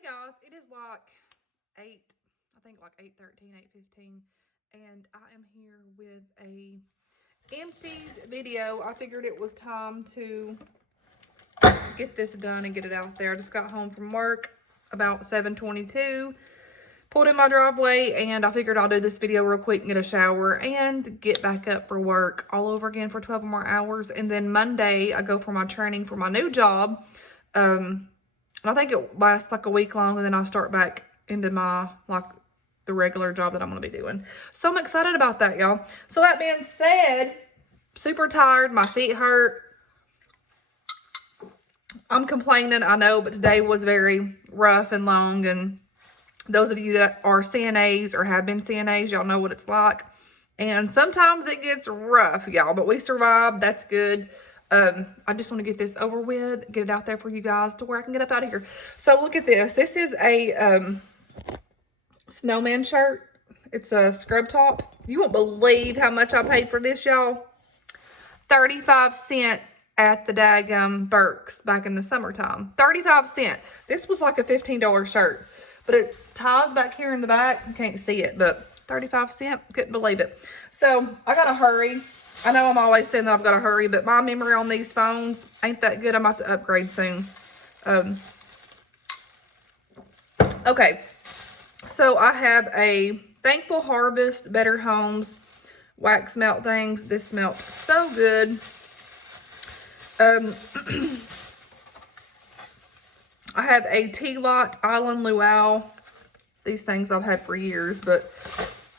Hey guys, it is like 8, I think like 8:13, 8:15, and I am here with a empties video. I figured it was time to get this done and get it out there. I just got home from work about 7:22, pulled in my driveway, and I figured I'll do this video real quick and get a shower and get back up for work all over again for 12 more hours. And then Monday, I go for my training for my new job. I think it lasts like a week long, and then I'll start back into my, like, the regular job that I'm going to be doing. So I'm excited about that, y'all. So that being said, super tired. My feet hurt. I'm complaining, I know, but today was very rough and long. And those of you that are CNAs or have been CNAs, y'all know what it's like. And sometimes it gets rough, y'all, but we survived. That's good. I just want to get this over with, get it out there for you guys to where I can get up out of here. So look at this. This is a snowman shirt. It's a scrub top. You won't believe how much I paid for this, y'all. 35 cents at the daggum Burke's back in the summertime. 35 cents. This was like a $15 shirt, but it ties back here in the back. You can't see it, but 35 cents. Couldn't believe it. So I gotta hurry. I know I'm always saying that I've got to hurry, but my memory on these phones ain't that good. I'm about to upgrade soon. Okay. So I have a Thankful Harvest Better Homes wax melt things. This smelled so good. I have a Tea Lot Island Luau. These things I've had for years, but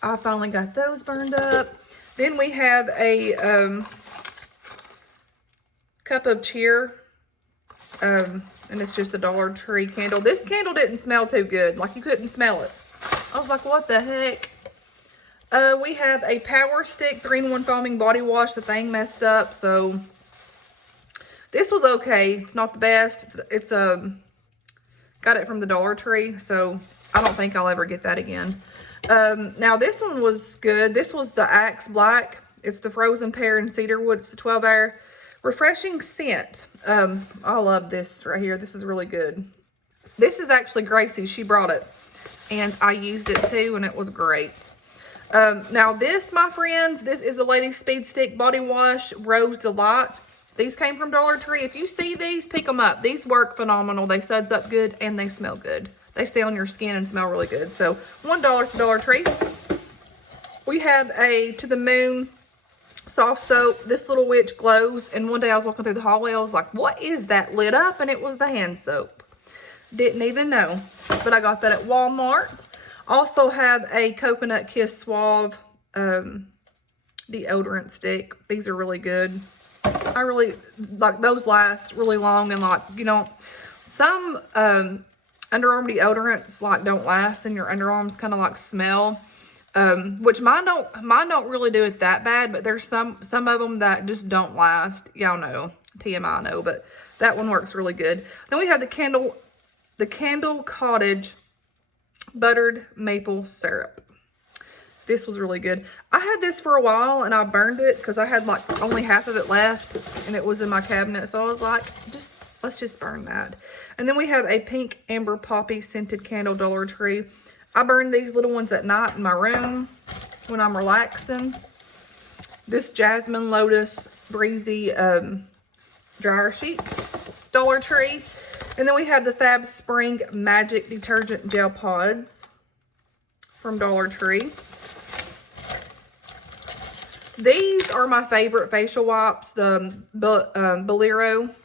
I finally got those burned up. Then we have a cup of cheer, and it's just a Dollar Tree candle. This candle didn't smell too good. Like, you couldn't smell it. I was like, what the heck? We have a Power Stick 3-in-1 foaming body wash. The thing messed up, so this was okay. It's not the best. It's got it from the Dollar Tree, so I don't think I'll ever get that again. Now this one was good. This was the Axe Black. It's the frozen pear and cedarwood. It's the 12-hour refreshing scent. I love this right here. This is really good. This is actually Gracie. She brought it, and I used it too, and it was great. Now this, my friends, this is a Lady Speed Stick Body Wash Rose Delight. These came from Dollar Tree. If you see these, pick them up. These work phenomenal. They suds up good, and they smell good. They stay on your skin and smell really good. So $1 for Dollar Tree. We have a To the Moon soft soap. This little witch glows. And one day I was walking through the hallway. I was like, what is that lit up? And it was the hand soap. Didn't even know. But I got that at Walmart. Also have a Coconut Kiss Suave deodorant stick. These are really good. I really like those. Last really long, and like, you know, some underarm deodorants like don't last, and your underarms kind of like smell, which mine don't really do it that bad, but there's some of them that just don't last. Y'all know, TMI, know, but that one works really good. Then we have the Candle Cottage buttered maple syrup. This was really good. I had this for a while, and I burned it because I had like only half of it left, and it was in my cabinet. So I was like, let's just burn that. And then we have a Pink Amber Poppy scented candle, Dollar Tree. I burn these little ones at night in my room when I'm relaxing. This Jasmine Lotus Breezy dryer sheets, Dollar Tree. And then we have the Fab Spring Magic Detergent Gel Pods from Dollar Tree. These are my favorite facial wipes, the Bolero.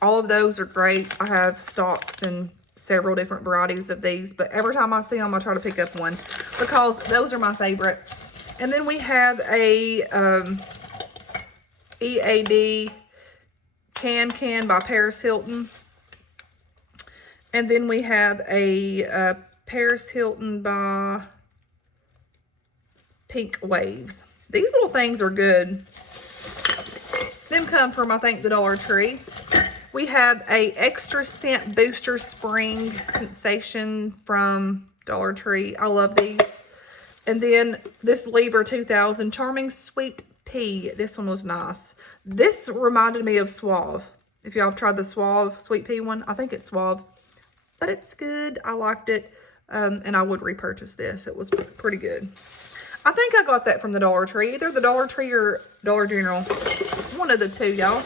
All of those are great. I have stocks and several different varieties of these, but every time I see them, I try to pick up one because those are my favorite. And then we have a EAD Can by Paris Hilton. And then we have a Paris Hilton by Pink Waves. These little things are good. Them come from, I think, the Dollar Tree. We have a Extra Scent Booster Spring Sensation from Dollar Tree. I love these. And then this Lever 2000 Charming Sweet Pea. This one was nice. This reminded me of Suave. If y'all have tried the Suave Sweet Pea one, I think it's Suave. but it's good. I liked it, and I would repurchase this. It was pretty good. I think I got that from the Dollar Tree, either the Dollar Tree or Dollar General. One of the two, y'all.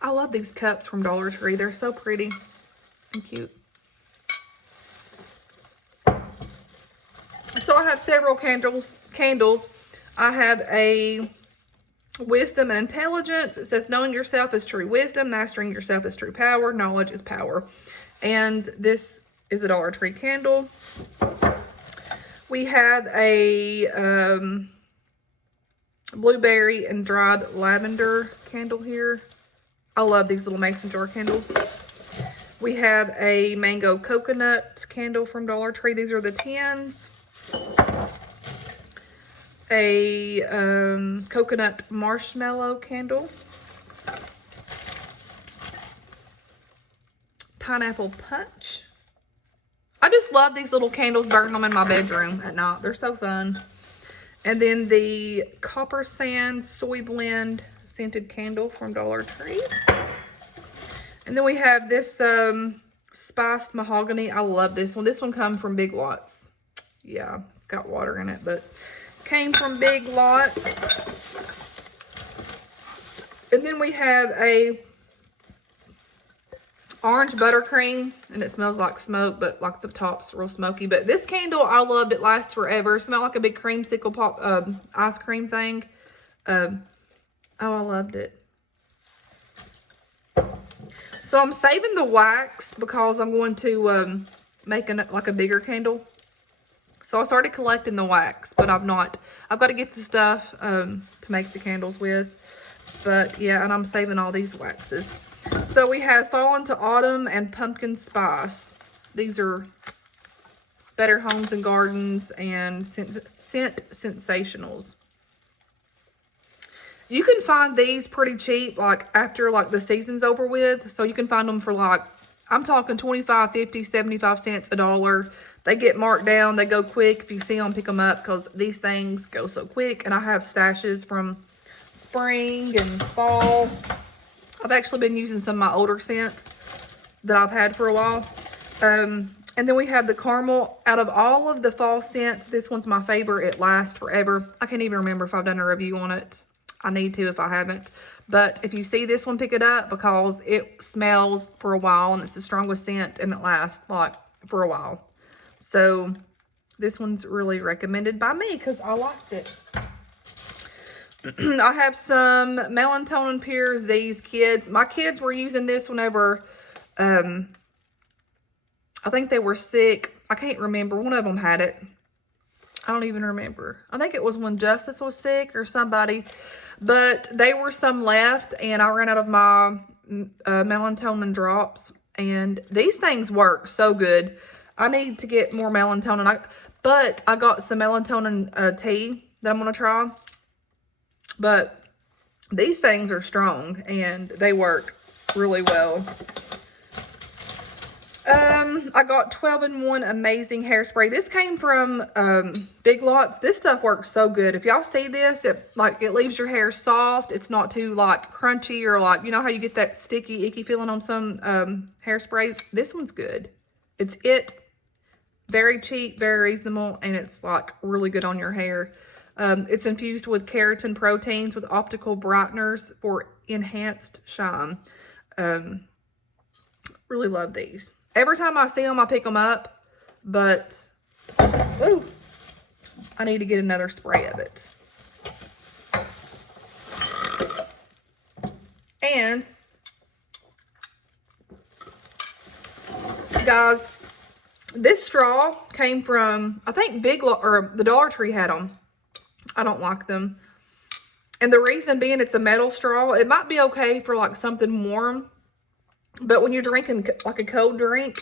I love these cups from Dollar Tree. They're so pretty and cute. So I have several candles. I have a wisdom and intelligence. It says knowing yourself is true wisdom, mastering yourself is true power, knowledge is power. And this is a Dollar Tree candle. We have a blueberry and dried lavender candle here. I love these little mason jar candles. We have a mango coconut candle from Dollar Tree. These are the 10s. A coconut marshmallow candle. Pineapple punch. I just love these little candles, burning them in my bedroom at night. They're so fun. And then the copper sand soy blend scented candle from Dollar Tree. And then we have this spiced mahogany. I love this one. This one comes from Big Lots. Yeah, it's got water in it, but came from Big Lots. And then we have a orange buttercream, and it smells like smoke, but like the top's real smoky. But this candle, I loved. It lasts forever. It smelled like a big creamsicle pop ice cream thing. Oh, I loved it. So I'm saving the wax because I'm going to make like a bigger candle. So I started collecting the wax, but I've not. I've got to get the stuff to make the candles with. But yeah, and I'm saving all these waxes. So we have Fall into Autumn and Pumpkin Spice. These are Better Homes and Gardens and Scent Sensationals. You can find these pretty cheap, like after like the season's over with. So you can find them for like, I'm talking 25, 50, 75 cents, $1. They get marked down. They go quick. If you see them, pick them up because these things go so quick. And I have stashes from spring and fall. I've actually been using some of my older scents that I've had for a while. And then we have the caramel. Out of all of the fall scents, this one's my favorite. It lasts forever. I can't even remember if I've done a review on it. I need to if I haven't. But if you see this one, pick it up because it smells for a while and it's the strongest scent and it lasts like for a while. So this one's really recommended by me because I liked it. I have some melatonin pears. These kids, my kids were using this whenever, I think they were sick. I can't remember. One of them had it. I don't even remember. I think it was when Justice was sick or somebody. But they were some left, and I ran out of my melatonin drops. And these things work so good. I need to get more melatonin. But I got some melatonin tea that I'm going to try. But these things are strong, and they work really well. I got 12-in-1 Amazing Hairspray. This came from Big Lots. This stuff works so good. If y'all see this, it leaves your hair soft. It's not too like crunchy or like, you know how you get that sticky, icky feeling on some hairsprays? This one's good. It's very cheap, very reasonable, and it's like really good on your hair. It's infused with keratin proteins with optical brighteners for enhanced shine. Really love these. Every time I see them, I pick them up, but ooh, I need to get another spray of it. And guys, this straw came from, I think the Dollar Tree had them. I don't like them. And the reason being, it's a metal straw. It might be okay for like something warm, but when you're drinking like a cold drink,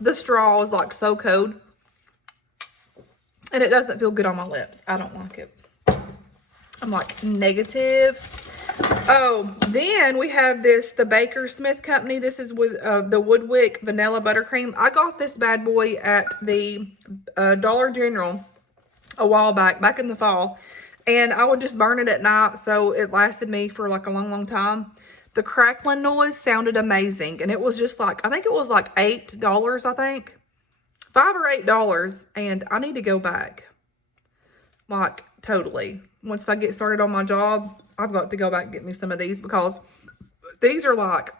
the straw is like so cold. And it doesn't feel good on my lips. I don't like it. I'm like negative. Oh, then we have the Baker Smith Company. This is with the Woodwick Vanilla Buttercream. I got this bad boy at the Dollar General a while back in the fall. And I would just burn it at night, so it lasted me for like a long, long time. The crackling noise sounded amazing. And it was just like, I think it was like $8, I think. $5 or $8. And I need to go back. Like, totally. Once I get started on my job, I've got to go back and get me some of these, because these are like,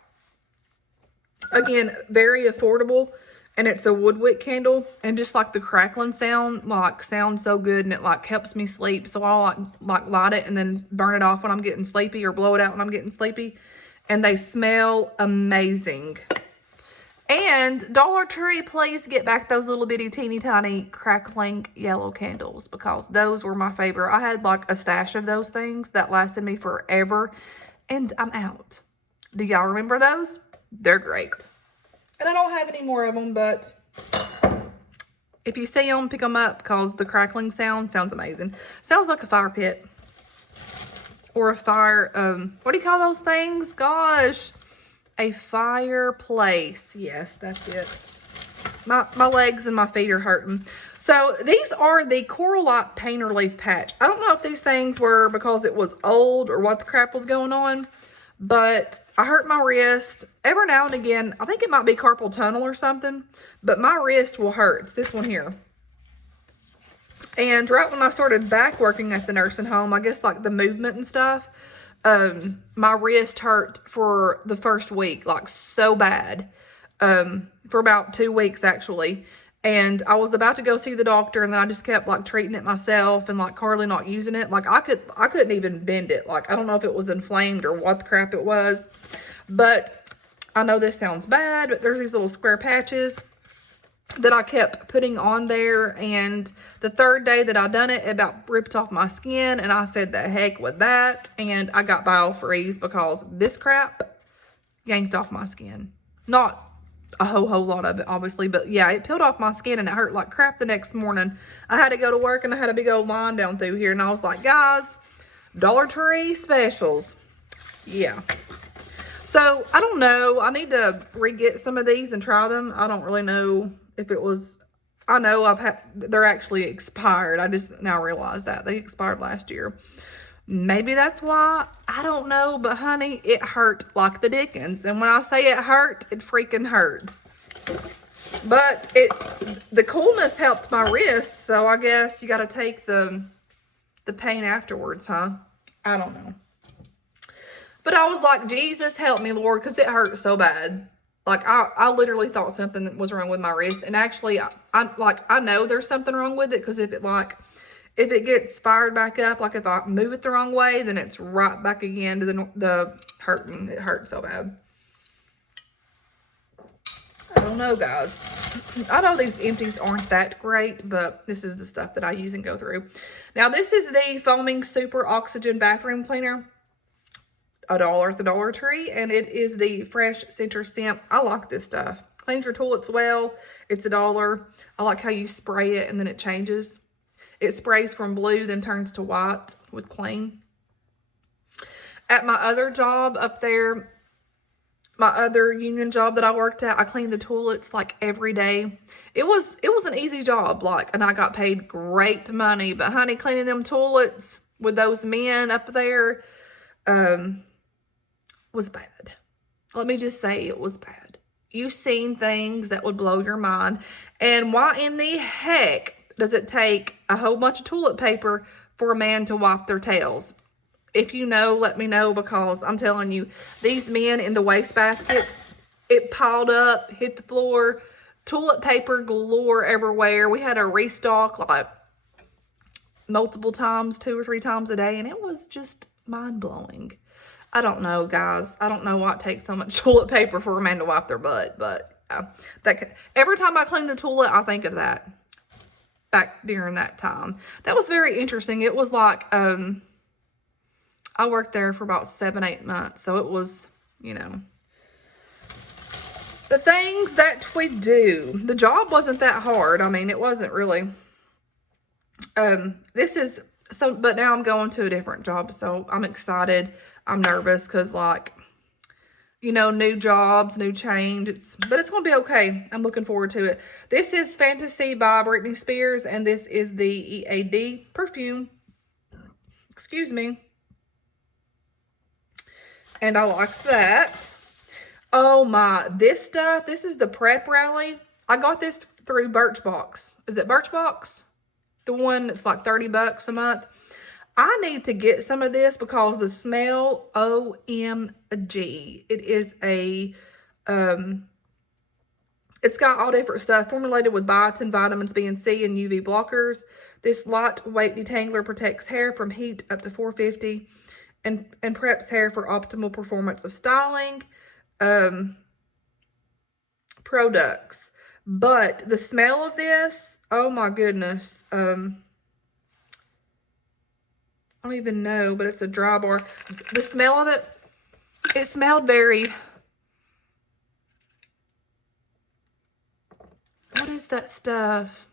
again, very affordable. And it's a wood wick candle, and just like the crackling sound, like sounds so good, and it like helps me sleep. So I'll like light it and then burn it off when I'm getting sleepy, or blow it out when I'm getting sleepy. And they smell amazing. And Dollar Tree, please get back those little bitty teeny tiny crackling yellow candles, because those were my favorite. I had like a stash of those things that lasted me forever, and I'm out. Do y'all remember those? They're great. And I don't have any more of them, but if you see them, pick them up, because the crackling sounds amazing. Sounds like a fire pit. Or a fire, what do you call those things? Gosh. A fireplace. Yes, that's it. My legs and my feet are hurting. So these are the Coral Light Painter Leaf Patch. I don't know if these things were because it was old or what the crap was going on, but I hurt my wrist every now and again. I think it might be carpal tunnel or something, but my wrist will hurt. It's this one here. And right when I started back working at the nursing home, I guess like the movement and stuff, my wrist hurt for the first week, like so bad, for about 2 weeks actually. And I was about to go see the doctor, and then I just kept like treating it myself and like hardly not using it. Like I couldn't even bend it. Like, I don't know if it was inflamed or what the crap it was, but I know this sounds bad, but there's these little square patches that I kept putting on there. And the third day that I done it, it about ripped off my skin, and I said the heck with that. And I got biofreeze because this crap yanked off my skin. Not a whole lot of it, obviously, but yeah, it peeled off my skin, and it hurt like crap the next morning. I had to go to work, and I had a big old line down through here, and I was like, guys, Dollar Tree specials. Yeah. So I don't know. I need to re-get some of these and try them. I don't really know if it was, I know they're actually expired. I just now realized that they expired last year. Maybe that's why, I don't know, but honey, it hurt like the dickens. And when I say it hurt, it freaking hurt. But the coolness helped my wrist, so I guess you got to take the pain afterwards, huh? I don't know. But I was like, Jesus, help me, Lord, because it hurt so bad. Like, I literally thought something was wrong with my wrist. And actually, I know there's something wrong with it, because if it gets fired back up, like if I move it the wrong way, then it's right back again to the hurting. It hurts so bad. I don't know, guys. I know these empties aren't that great, but this is the stuff that I use and go through. Now, this is the Foaming Super Oxygen Bathroom Cleaner. $1 at the Dollar Tree, and it is the Fresh Center Scent. I like this stuff. Cleans your toilets well. It's $1. I like how you spray it and then it changes. It sprays from blue, then turns to white with clean. At my other job up there, my other union job that I worked at, I cleaned the toilets like every day. It was an easy job, like, and I got paid great money. But honey, cleaning them toilets with those men up there, was bad. Let me just say it was bad. You've seen things that would blow your mind. And why in the heck does it take a whole bunch of toilet paper for a man to wipe their tails? If you know, let me know, because I'm telling you, these men in the waste baskets, it piled up, hit the floor, toilet paper galore everywhere. We had to restock like multiple times, 2 or 3 times a day, and it was just mind-blowing. I don't know, guys. I don't know why it takes so much toilet paper for a man to wipe their butt, but every time I clean the toilet, I think of that. Back during that time. That was very interesting. It was like, I worked there for about 7-8 months. So it was, you know, the things that we do. The job wasn't that hard. I mean, it wasn't really. But now I'm going to a different job. So I'm excited. I'm nervous because, like, you know, new jobs, new change. But it's going to be okay. I'm looking forward to it. This is Fantasy by Britney Spears, and this is the EAD perfume. Excuse me. And I like that. Oh my, this stuff, this is the Prep Rally. I got this through Birchbox. Is it Birchbox? The one that's like 30 bucks a month. I need to get some of this because the smell, OMG. It is a, it's got all different stuff formulated with biotin, vitamins B and C, and UV blockers. This lightweight detangler protects hair from heat up to 450 and preps hair for optimal performance of styling products. But the smell of this, oh my goodness. I don't even know, but it's a dry bar. The smell of it, it smelled very, what is that stuff?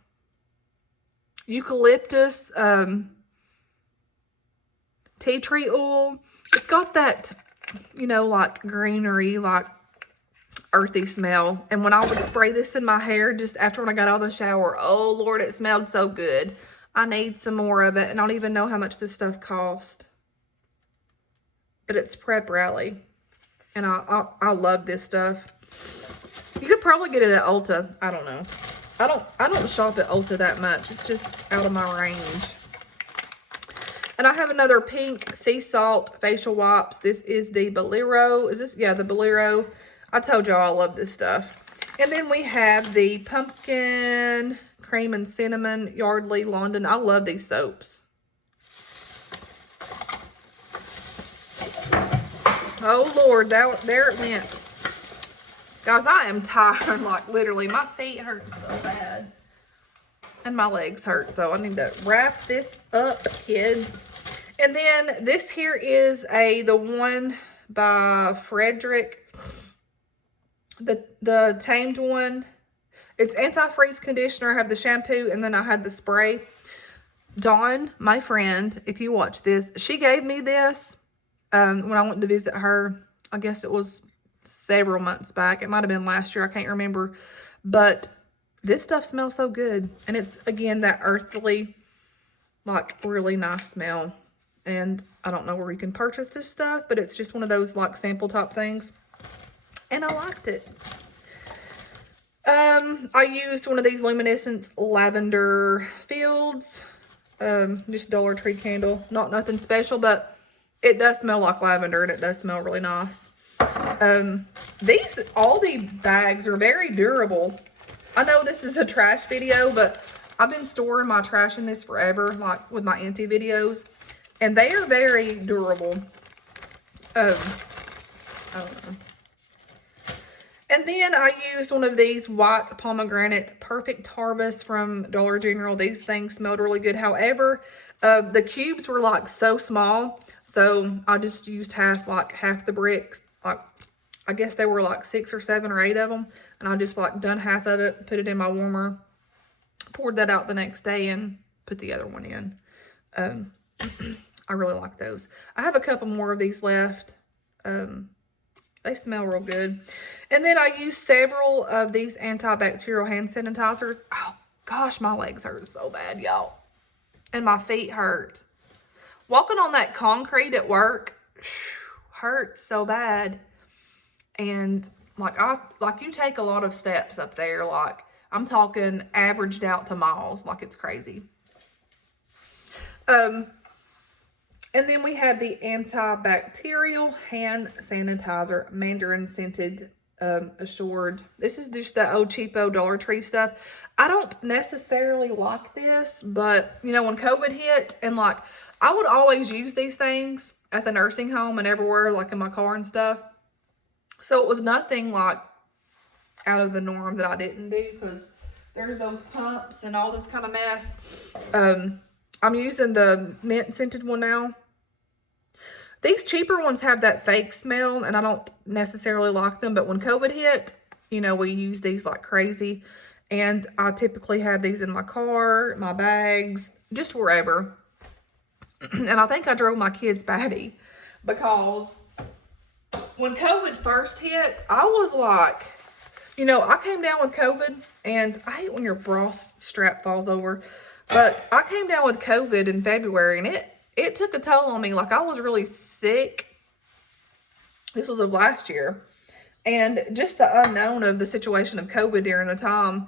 Eucalyptus, tea tree oil. It's got that, you know, like greenery, like earthy smell. And when I would spray this in my hair just after when I got out of the shower, oh Lord, it smelled so good. I need some more of it, and I don't even know how much this stuff cost. But it's Prep Rally, and I love this stuff. You could probably get it at Ulta. I don't know. I don't shop at Ulta that much. It's just out of my range. And I have another pink sea salt facial wipes. This is the Bolero. Is this? Yeah, the Bolero. I told y'all I love this stuff. And then we have the pumpkin cream and cinnamon Yardley London. I love these soaps. Oh Lord, there it went. Guys, I am tired. Like literally, my feet hurt so bad. And my legs hurt. So I need to wrap this up, kids. And then this here is the one by Frederick. The tamed one. It's antifreeze conditioner. I have the shampoo, and then I had the spray. Dawn, my friend, if you watch this, she gave me this when I went to visit her. I guess it was several months back. It might have been last year. I can't remember. But this stuff smells so good. And it's, again, that earthly, like, really nice smell. And I don't know where you can purchase this stuff, but it's just one of those, like, sample type things. And I liked it. I used one of these luminescent lavender fields. Just Dollar Tree candle. Not nothing special, but it does smell like lavender, and it does smell really nice. These Aldi bags are very durable. I know this is a trash video, but I've been storing my trash in this forever, like with my empty videos. And they are very durable. I don't know. And then I used one of these white pomegranate perfect harvest from Dollar General. These things smelled really good. However, the cubes were like so small. So I just used half the bricks. Like, I guess there were like 6 or 7 or 8 of them. And I just like done half of it, put it in my warmer, poured that out the next day, and put the other one in. I really like those. I have a couple more of these left. They smell real good. And then I used several of these antibacterial hand sanitizers. Oh, gosh, my legs hurt so bad, y'all. And my feet hurt. Walking on that concrete at work hurts so bad. And, like you take a lot of steps up there. Like, I'm talking averaged out to miles. Like, it's crazy. And then we have the antibacterial hand sanitizer, mandarin scented, assured. This is just the old cheapo Dollar Tree stuff. I don't necessarily like this, but you know, when COVID hit, and like I would always use these things at the nursing home and everywhere, like in my car and stuff. So it was nothing like out of the norm that I didn't do, because there's those pumps and all this kind of mess. I'm using the mint scented one now. These cheaper ones have that fake smell, and I don't necessarily like them. But when COVID hit, you know, we use these like crazy. And I typically have these in my car, my bags, just wherever. And I think I drove my kids batty, because when COVID first hit, I was like, you know, I came down with COVID, and I hate when your bra strap falls over. But I came down with COVID in February, and it took a toll on me. Like, I was really sick. This was of last year. And just the unknown of the situation of COVID during the time.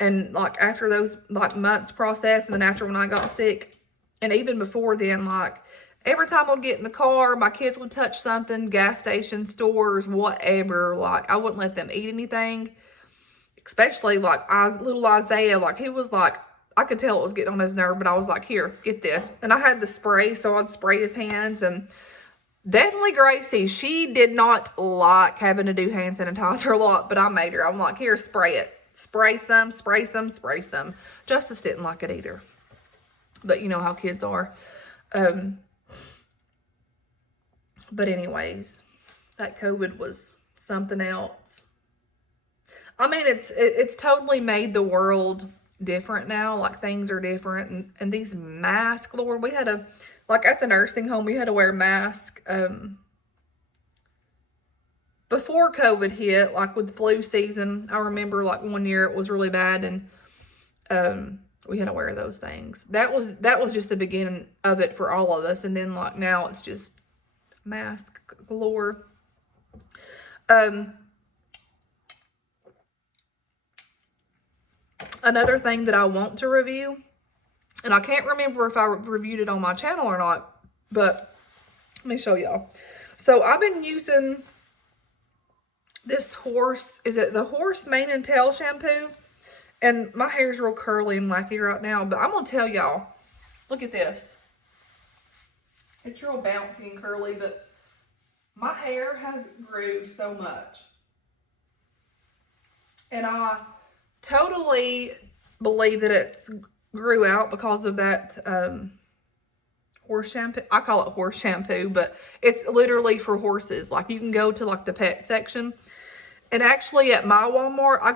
And, like, after those, like, months process, and then after when I got sick, and even before then, like, every time I'd get in the car, my kids would touch something, gas stations, stores, whatever. Like, I wouldn't let them eat anything. Especially, like, little Isaiah, like, he was, like, I could tell it was getting on his nerve, but I was like, here, get this. And I had the spray, so I'd spray his hands. And definitely Gracie, she did not like having to do hand sanitizer a lot, but I made her. I'm like, here, spray it. Spray some, spray some, spray some. Justice didn't like it either. But you know how kids are. But anyways, that COVID was something else. I mean, it's totally made the world different now. Like, things are different. And these masks, Lord, we had like at the nursing home, we had to wear masks. Before COVID hit, like with flu season, I remember like one year it was really bad, and we had to wear those things. That was just the beginning of it for all of us, and then like now it's just mask galore. Another thing that I want to review, and I can't remember if I reviewed it on my channel or not, but let me show y'all. So I've been using this is it the Horse Mane and Tail shampoo? And my hair's real curly and wacky right now, but I'm going to tell y'all, look at this. It's real bouncy and curly, but my hair has grew so much. And I totally believe that it's grew out because of that horse shampoo. I call it horse shampoo, but it's literally for horses. Like, you can go to like the pet section. And actually at my Walmart, I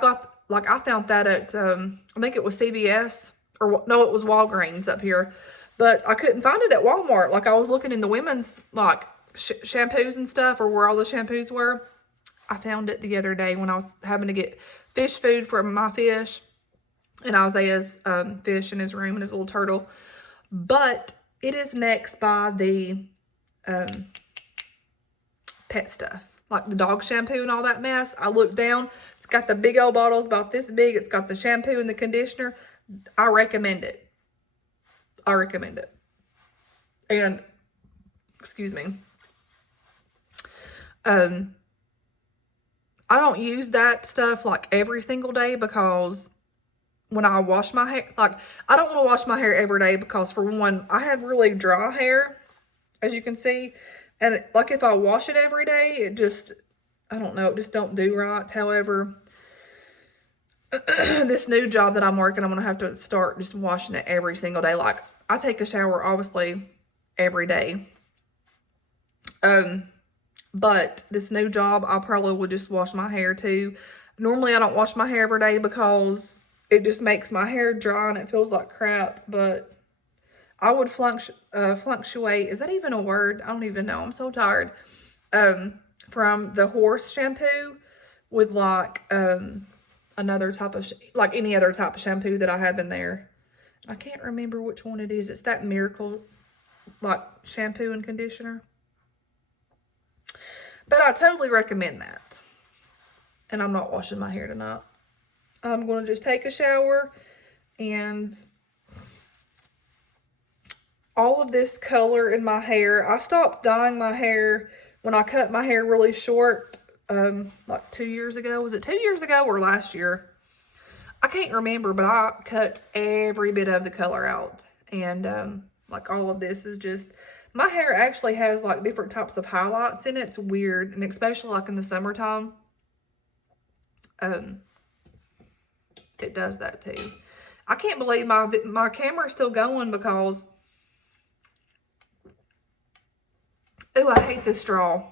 found that at, I think it was CVS, or no, it was Walgreens up here. But I couldn't find it at Walmart. Like, I was looking in the women's, like, shampoos and stuff, or where all the shampoos were. I found it the other day when I was having to get fish food for my fish and Isaiah's fish in his room and his little turtle. But it is next by the pet stuff. Like the dog shampoo and all that mess. I looked down. It's got the big old bottles about this big. It's got the shampoo and the conditioner. I recommend it. I recommend it. And, excuse me. I don't use that stuff like every single day, because when I wash my hair, like, I don't want to wash my hair every day because, for one, I have really dry hair, as you can see. And like, if I wash it every day, it just, I don't know, it just don't do right. However, this new job that I'm working, I'm going to have to start just washing it every single day. Like, I take a shower, obviously, every day. But this new job, I probably would just wash my hair too. Normally, I don't wash my hair every day because it just makes my hair dry and it feels like crap. But I would fluctuate. Is that even a word? I don't even know. I'm so tired. From the horse shampoo with like another type of, like any other type of shampoo that I have in there. I can't remember which one it is. It's that Miracle, like, shampoo and conditioner. But I totally recommend that. And I'm not washing my hair tonight. I'm going to just take a shower, and all of this color in my hair, I stopped dyeing my hair when I cut my hair really short, like 2 years ago. Was it 2 years ago or last year? I can't remember, but I cut every bit of the color out. And like, all of this is just, my hair actually has like different types of highlights in it. It's weird. And especially like in the summertime, it does that too. I can't believe my camera's still going because, ooh, I hate this straw.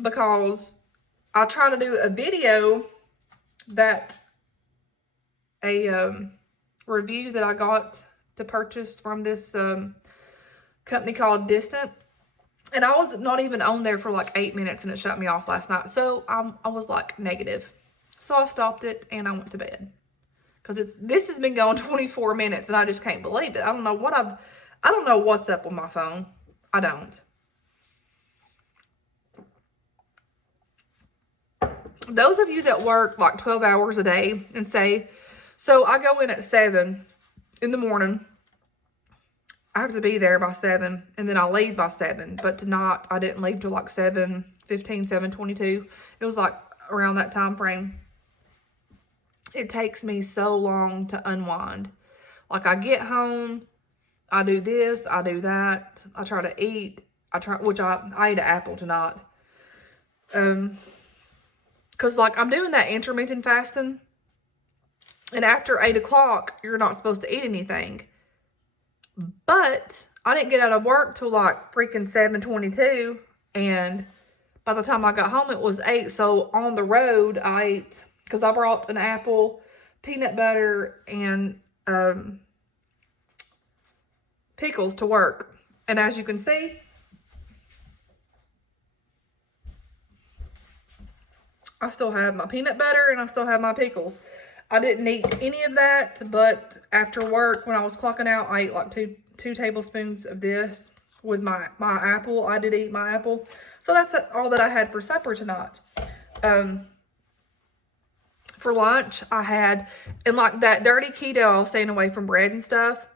Because I try to do a video that review that I got to purchase from this company called Distant, and I was not even on there for like 8 minutes and it shut me off last night. So I was like negative, so I stopped it and I went to bed Because this has been going 24 minutes and I just can't believe it. I don't know what's up with my phone. I don't. Those of you that work like 12 hours a day and say, so I go in at 7 in the morning. I have to be there by 7 and then I leave by 7. But tonight I didn't leave till like 7:15, 7:22. It was like around that time frame. It takes me so long to unwind. Like I get home, I do this, I do that. I try to eat. I ate an apple tonight. Because like I'm doing that intermittent fasting. And after 8 o'clock, you're not supposed to eat anything. But I didn't get out of work till like freaking 7:22. And by the time I got home, it was 8. So on the road, I ate, because I brought an apple, peanut butter, and pickles to work. And as you can see, I still have my peanut butter and I still have my pickles. I didn't eat any of that, but after work, when I was clocking out, I ate like two tablespoons of this with my apple. I did eat my apple. So that's all that I had for supper tonight. For lunch, I had, and like that dirty keto, I was staying away from bread and stuff.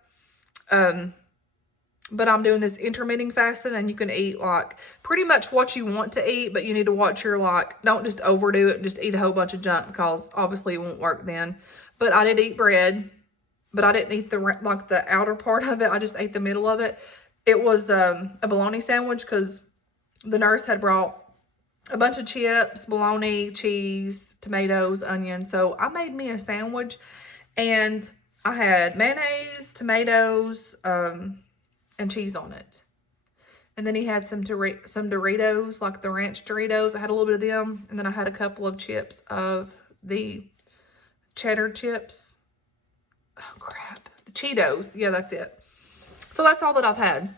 But I'm doing this intermittent fasting, and you can eat like pretty much what you want to eat, but you need to watch your like, don't just overdo it and just eat a whole bunch of junk, because obviously it won't work then. But I did eat bread, but I didn't eat the outer part of it. I just ate the middle of it. It was a bologna sandwich, because the nurse had brought a bunch of chips, bologna, cheese, tomatoes, onions. So I made me a sandwich, and I had mayonnaise, tomatoes, and cheese on it. And then he had some Doritos, like the ranch Doritos. I had a little bit of them. And then I had a couple of chips of the cheddar chips. Oh, crap. The Cheetos. Yeah, that's it. So that's all that I've had.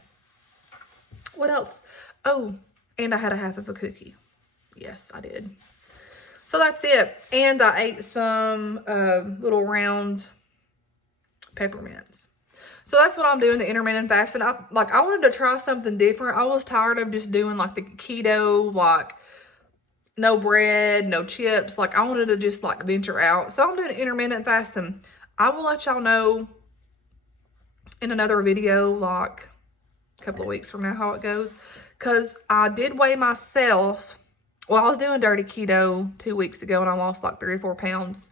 What else? Oh, and I had a half of a cookie. Yes, I did. So that's it. And I ate some little round peppermints. So that's what I'm doing, the intermittent fasting. I wanted to try something different. I was tired of just doing like the keto, like no bread, no chips. Like I wanted to just like venture out. So I'm doing intermittent fasting. I will let y'all know in another video, like a couple of weeks from now, how it goes. Because I did weigh myself. Well, I was doing dirty keto 2 weeks ago, and I lost like 3 or 4 pounds.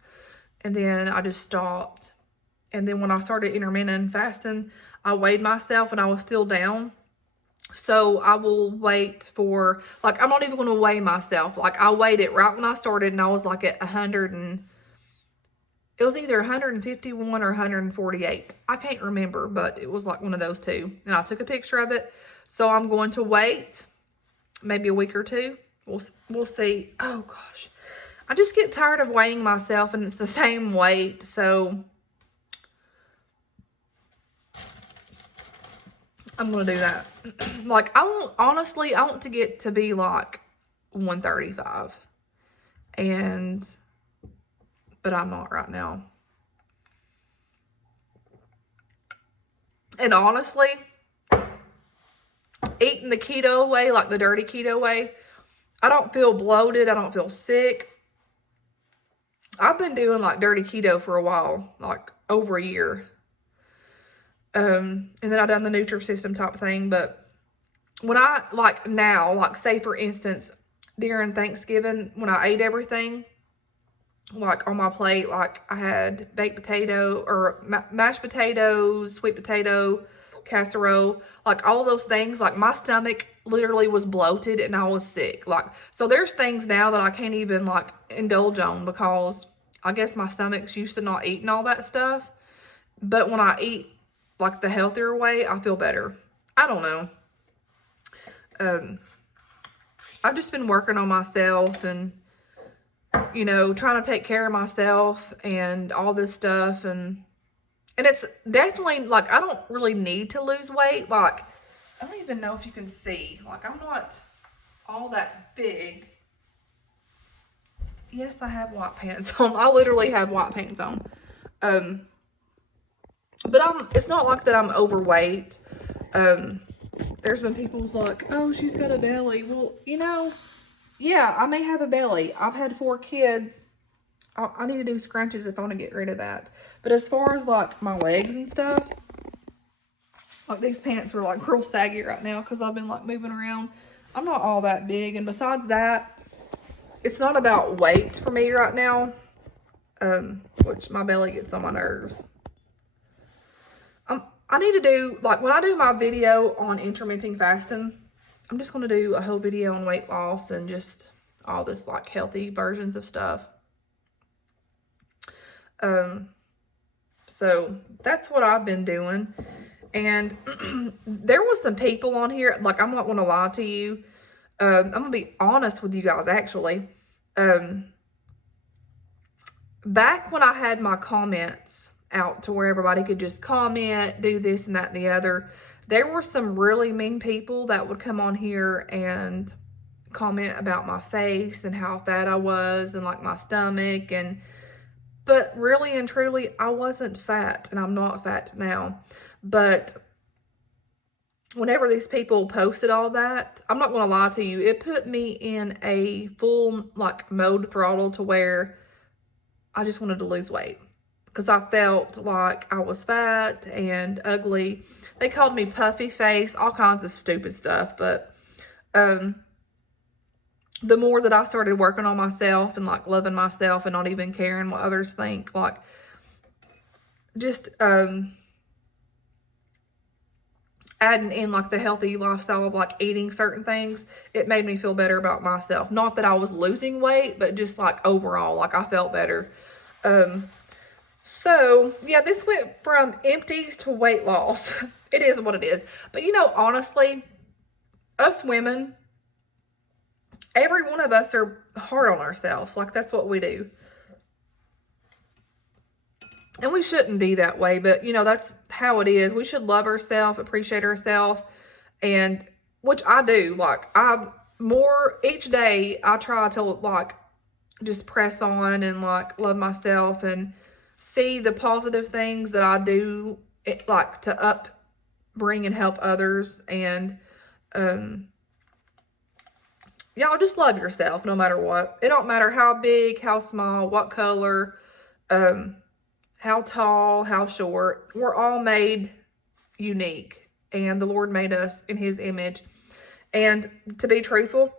And then I just stopped. And then when I started intermittent fasting, I weighed myself and I was still down. So I will wait for, like, I'm not even going to weigh myself. Like, I weighed it right when I started, and I was like at 100 and, it was either 151 or 148. I can't remember, but it was like one of those two. And I took a picture of it. So I'm going to wait maybe a week or two. We'll see. Oh, gosh. I just get tired of weighing myself, and it's the same weight. So I'm going to do that. Like, honestly, I want to get to be like 135. But I'm not right now. And honestly, eating the keto way, like the dirty keto way, I don't feel bloated. I don't feel sick. I've been doing like dirty keto for a while, like over a year. And then I done the Nutrisystem type thing. But when I, like now, like say for instance, during Thanksgiving, when I ate everything, like on my plate, like I had baked potato or mashed potatoes, sweet potato, casserole, like all those things, like my stomach literally was bloated and I was sick. Like, so there's things now that I can't even like indulge on, because I guess my stomach's used to not eating all that stuff. But when I eat like the healthier way, I feel better. I don't know. I've just been working on myself and, you know, trying to take care of myself and all this stuff. And it's definitely like, I don't really need to lose weight. Like, I don't even know if you can see, like I'm not all that big. Yes, I have white pants on. I literally have white pants on. But it's not like that I'm overweight. There's been people who's like, oh, she's got a belly. Well, you know, yeah, I may have a belly. I've had 4 kids. I need to do scrunches if I want to get rid of that. But as far as like my legs and stuff, like these pants are like real saggy right now because I've been like moving around. I'm not all that big. And besides that, it's not about weight for me right now, which my belly gets on my nerves. I need to do, like when I do my video on intermittent fasting, I'm just going to do a whole video on weight loss and just all this like healthy versions of stuff. So that's what I've been doing. And there was some people on here, like I'm not going to lie to you. I'm going to be honest with you guys actually. Back when I had my comments out to where everybody could just comment, do this and that and the other, there were some really mean people that would come on here and comment about my face and how fat I was and like my stomach, but really and truly I wasn't fat, and I'm not fat now. But whenever these people posted all that, I'm not going to lie to you, it put me in a full like mode throttle to where I just wanted to lose weight because I felt like I was fat and ugly. They called me puffy face, all kinds of stupid stuff. But the more that I started working on myself and like loving myself and not even caring what others think, like just adding in like the healthy lifestyle of like eating certain things, it made me feel better about myself. Not that I was losing weight, but just like overall, like I felt better. So yeah, this went from empties to weight loss. It is what it is. But you know, honestly, us women, every one of us are hard on ourselves. Like that's what we do. And we shouldn't be that way, but you know, that's how it is. We should love ourselves, appreciate ourselves, and which I do. Like each day I try to like just press on and like love myself and see the positive things that I do, like to upbring and help others. And y'all just love yourself no matter what. It don't matter how big, how small, what color, how tall, how short. We're all made unique, and the Lord made us in his image. And to be truthful,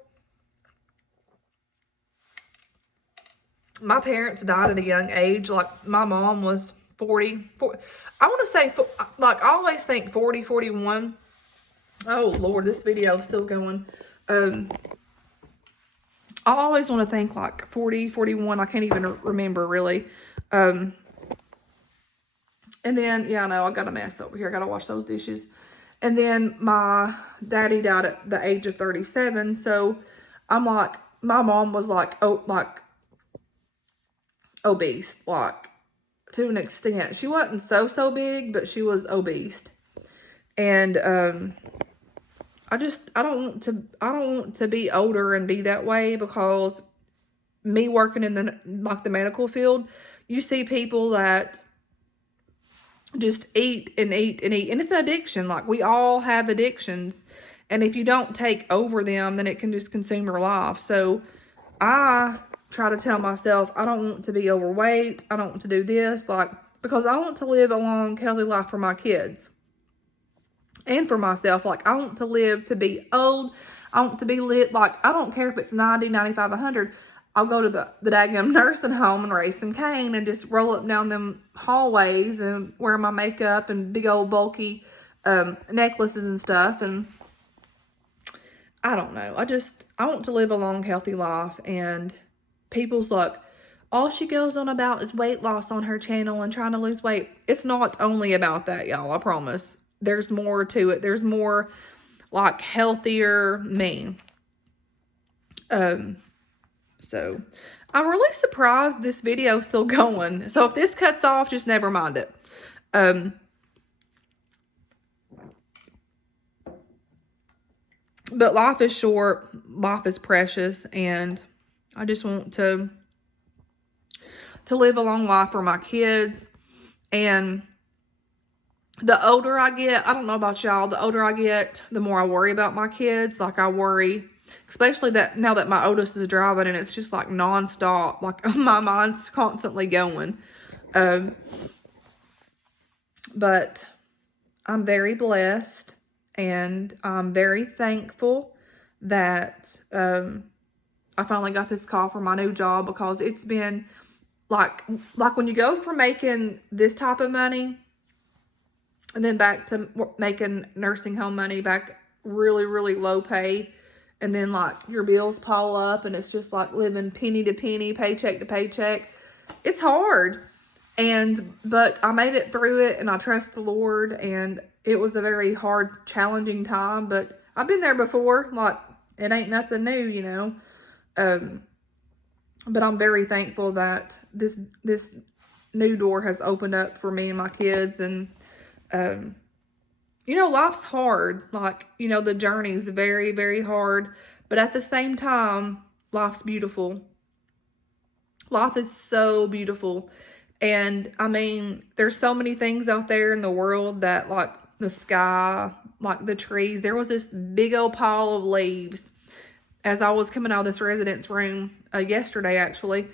my parents died at a young age. Like my mom was 40. I want to say, like I always think 40, 41. Oh Lord, this video is still going. I always want to think like 40, 41. I can't even remember really. And then, yeah, I know I got a mess over here. I got to wash those dishes. And then my daddy died at the age of 37. So I'm like, my mom was like, obese, like to an extent. She wasn't so big, but she was obese. And I don't want to be older and be that way, because me working in the medical field, you see people that just eat and eat and eat, and it's an addiction. Like we all have addictions, and if you don't take over them, then it can just consume your life. So I try to tell myself I don't want to be overweight. I don't want to do this, like, because I want to live a long, healthy life for my kids and for myself. Like I want to live to be old. I want to be lit. Like I don't care if it's 90, 95, 100. I'll go to the daggum nursing home and race some cane and just roll up down them hallways and wear my makeup and big old bulky necklaces and stuff. And I don't know. I want to live a long, healthy life. And people's like, all she goes on about is weight loss on her channel and trying to lose weight. It's not only about that, y'all. I promise. There's more to it. There's more like healthier me. So I'm really surprised this video is still going. So if this cuts off, just never mind it. But life is short. Life is precious. And I just want to live a long life for my kids. And the older I get, I don't know about y'all, the older I get, the more I worry about my kids. Like, I worry, especially that now that my oldest is driving and it's just like nonstop. Like, my mind's constantly going. But I'm very blessed, and I'm very thankful that I finally got this call for my new job, because it's been like when you go from making this type of money and then back to making nursing home money, back really, really low pay, and then like your bills pile up and it's just like living penny to penny, paycheck to paycheck. It's hard. But I made it through it, and I trust the Lord, and it was a very hard, challenging time, but I've been there before. Like, it ain't nothing new, you know. But I'm very thankful that this new door has opened up for me and my kids. And, you know, life's hard. Like, you know, the journey's very, very hard. But at the same time, life's beautiful. Life is so beautiful. And, I mean, there's so many things out there in the world that, like, the sky, like the trees. There was this big old pile of leaves as I was coming out of this residence room yesterday, actually.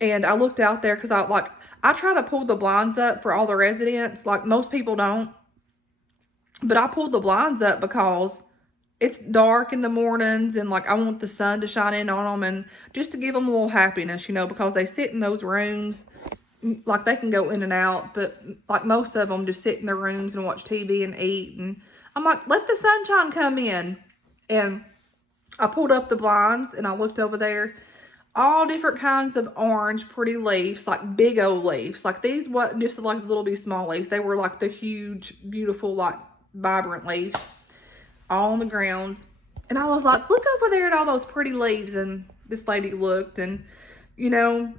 And I looked out there because I try to pull the blinds up for all the residents. Like, most people don't. But I pulled the blinds up because it's dark in the mornings, and like I want the sun to shine in on them, and just to give them a little happiness, you know, because they sit in those rooms. Like, they can go in and out, but like most of them just sit in their rooms and watch TV and eat. And I'm like, let the sunshine come in. And I pulled up the blinds and I looked over there. All different kinds of orange, pretty leaves, like big old leaves. Like, these wasn't just like little bitty small leaves. They were like the huge, beautiful, like vibrant leaves all on the ground. And I was like, look over there at all those pretty leaves. And this lady looked, and, you know,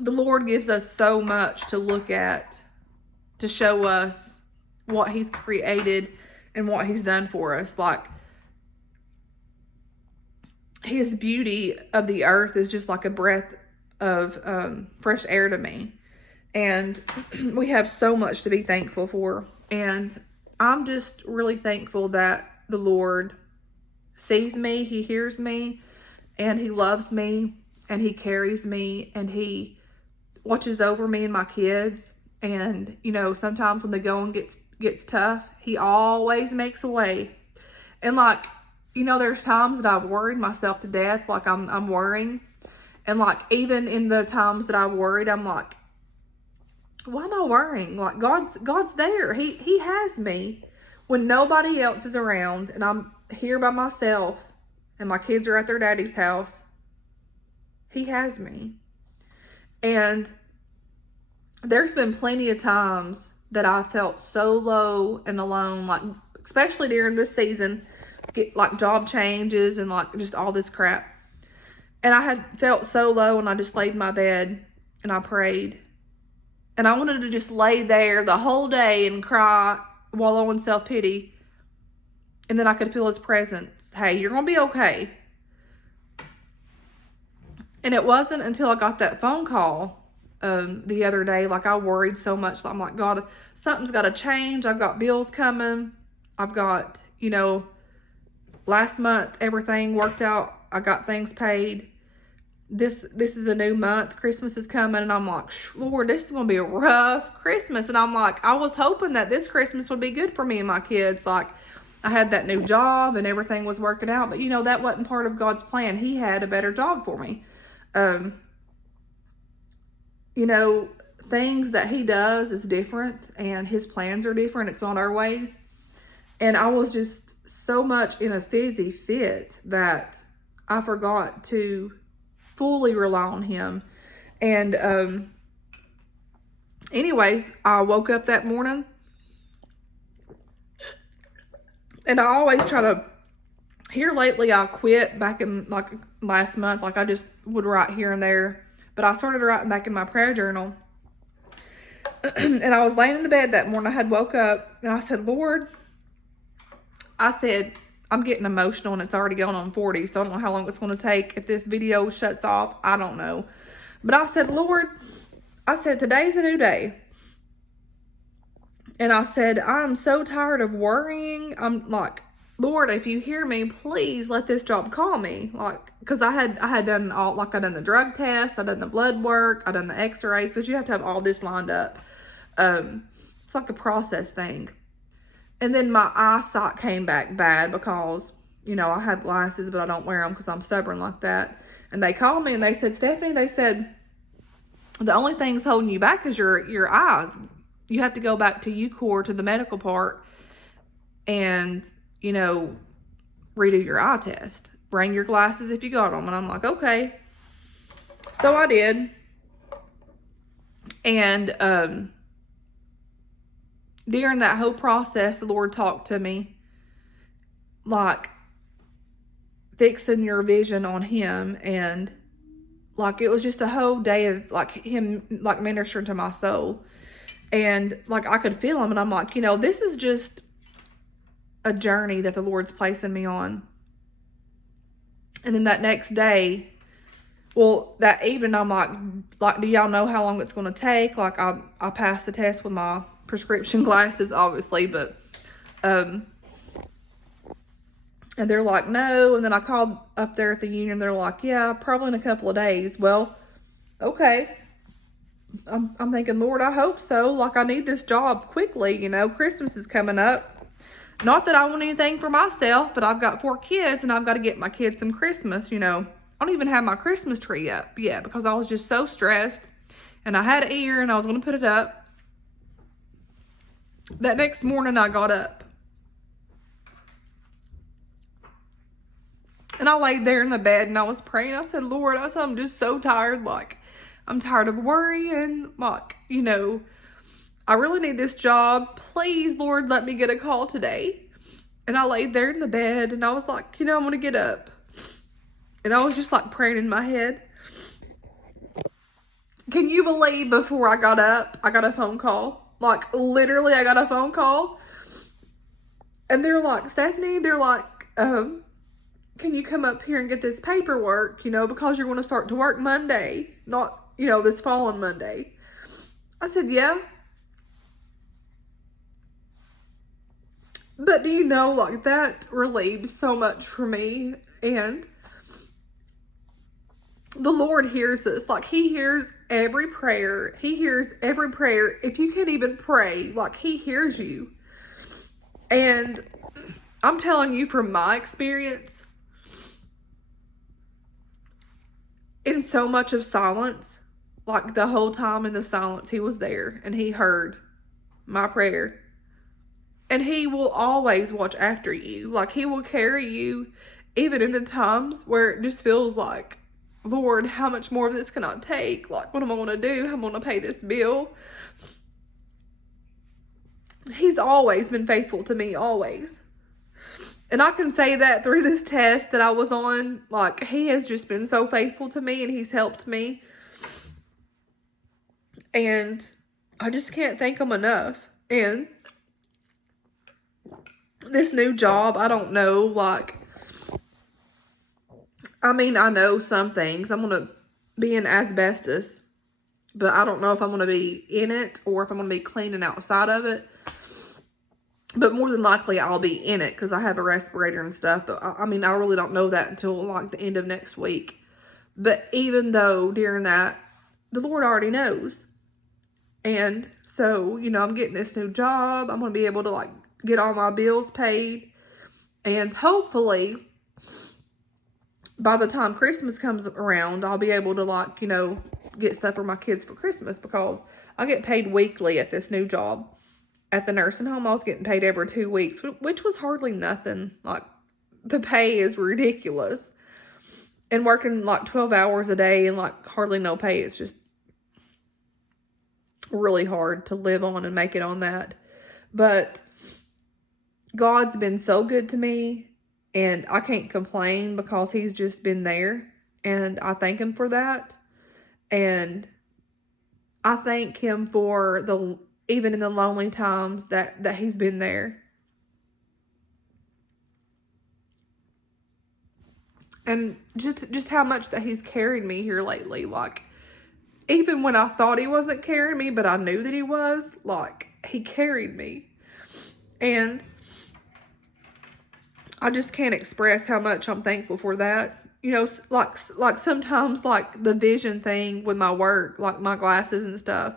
the Lord gives us so much to look at, to show us what He's created and what He's done for us. Like, His beauty of the earth is just like a breath of fresh air to me. And we have so much to be thankful for. And I'm just really thankful that the Lord sees me, He hears me, and He loves me, and He carries me, and He watches over me and my kids. And, you know, sometimes when the going gets tough, He always makes a way. And, like, you know, there's times that I've worried myself to death. Like, I'm worrying. And, like, even in the times that I've worried, I'm like, why am I worrying? Like, God's there. He has me when nobody else is around, and I'm here by myself, and my kids are at their daddy's house. He has me. And there's been plenty of times that I felt so low and alone, like, especially during this season, get like job changes and like just all this crap. And I had felt so low, and I just laid in my bed and I prayed. And I wanted to just lay there the whole day and cry, wallow in self-pity. And then I could feel His presence. Hey, you're going to be okay. And it wasn't until I got that phone call the other day. Like, I worried so much. I'm like, God, something's got to change. I've got bills coming. I've got, you know, last month, everything worked out. I got things paid. This is a new month. Christmas is coming, and I'm like, Lord, this is going to be a rough Christmas. And I'm like, I was hoping that this Christmas would be good for me and my kids. Like, I had that new job and everything was working out, but, you know, that wasn't part of God's plan. He had a better job for me. You know, things that He does is different, and His plans are different. It's not our ways. And I was just so much in a fizzy fit that I forgot to fully rely on Him. And anyways, I woke up that morning, and I always try to, here lately I quit back in like last month. Like, I just would write here and there, but I started writing back in my prayer journal. And I was laying in the bed that morning. I had woke up, and I said, Lord, I said, I'm getting emotional, and it's already going on 40, so I don't know how long it's going to take. If this video shuts off, I don't know. But I said, Lord, I said, today's a new day. And I said, I'm so tired of worrying. I'm like, Lord, if you hear me, please let this job call me. Like, because I had done all, like, I done the drug test, I done the blood work, I done the x-rays, because you have to have all this lined up. It's like a process thing. And then my eyesight came back bad because, you know, I have glasses, but I don't wear them because I'm stubborn like that. And they called me and they said, Stephanie, they said, the only thing's holding you back is your eyes. You have to go back to UCOR, to the medical part, and, you know, redo your eye test. Bring your glasses if you got them. And I'm like, okay. So I did. And during that whole process, the Lord talked to me, like, fixing your vision on Him. And, like, it was just a whole day of, like, Him, like, ministering to my soul. And, like, I could feel Him. And I'm like, you know, this is just a journey that the Lord's placing me on. And then that next day, well, that evening, I'm like, do y'all know how long it's going to take? Like, I passed the test with my prescription glasses, obviously, but, and they're like, no. And then I called up there at the union. They're like, yeah, probably in a couple of days. Well, okay. I'm thinking, Lord, I hope so. Like, I need this job quickly, you know. Christmas is coming up. Not that I want anything for myself, but I've got 4 kids, and I've got to get my kids some Christmas, you know. I don't even have my Christmas tree up yet because I was just so stressed. And I had an ear, and I was going to put it up. That next morning, I got up. And I laid there in the bed, and I was praying. I said, Lord, I'm just so tired. Like, I'm tired of worrying. Like, you know, I really need this job. Please, Lord, let me get a call today. And I laid there in the bed, and I was like, you know, I'm going to get up. And I was just, like, praying in my head. Can you believe before I got up, I got a phone call? Like, literally, I got a phone call. And they're like, Stephanie, they're like, can you come up here and get this paperwork, you know, because you're going to start to work Monday, not, you know, this following Monday. I said, yeah. But do you know, like, that relieved so much for me. And the Lord hears us. Like, He hears every prayer. He hears every prayer. If you can't even pray, like, He hears you. And I'm telling you from my experience, in so much of silence, like, the whole time in the silence, He was there and He heard my prayer. And He will always watch after you. Like, He will carry you even in the times where it just feels like, Lord, how much more of this can I take? Like, what am I going to do? How am I going to pay this bill? He's always been faithful to me, always. And I can say that through this test that I was on, like, He has just been so faithful to me, and He's helped me. And I just can't thank Him enough. And this new job, I don't know, like, I mean, I know some things. I'm going to be in asbestos, but I don't know if I'm going to be in it or if I'm going to be cleaning outside of it. But more than likely, I'll be in it because I have a respirator and stuff. But, I mean, I really don't know that until, like, the end of next week. But even though during that, the Lord already knows. And so, you know, I'm getting this new job. I'm going to be able to, like, get all my bills paid. And hopefully, by the time Christmas comes around, I'll be able to, like, you know, get stuff for my kids for Christmas because I get paid weekly at this new job. At the nursing home, I was getting paid every 2 weeks, which was hardly nothing. Like, the pay is ridiculous. And working, like, 12 hours a day and, like, hardly no pay, it's just really hard to live on and make it on that. But God's been so good to me, and I can't complain because He's just been there, and I thank Him for that. And I thank Him for even in the lonely times that He's been there. And just how much that He's carried me here lately. Like, even when I thought he wasn't carrying me, but I knew that he was, like, he carried me. And I just can't express how much I'm thankful for that. You know, like sometimes, like the vision thing with my work, like my glasses and stuff,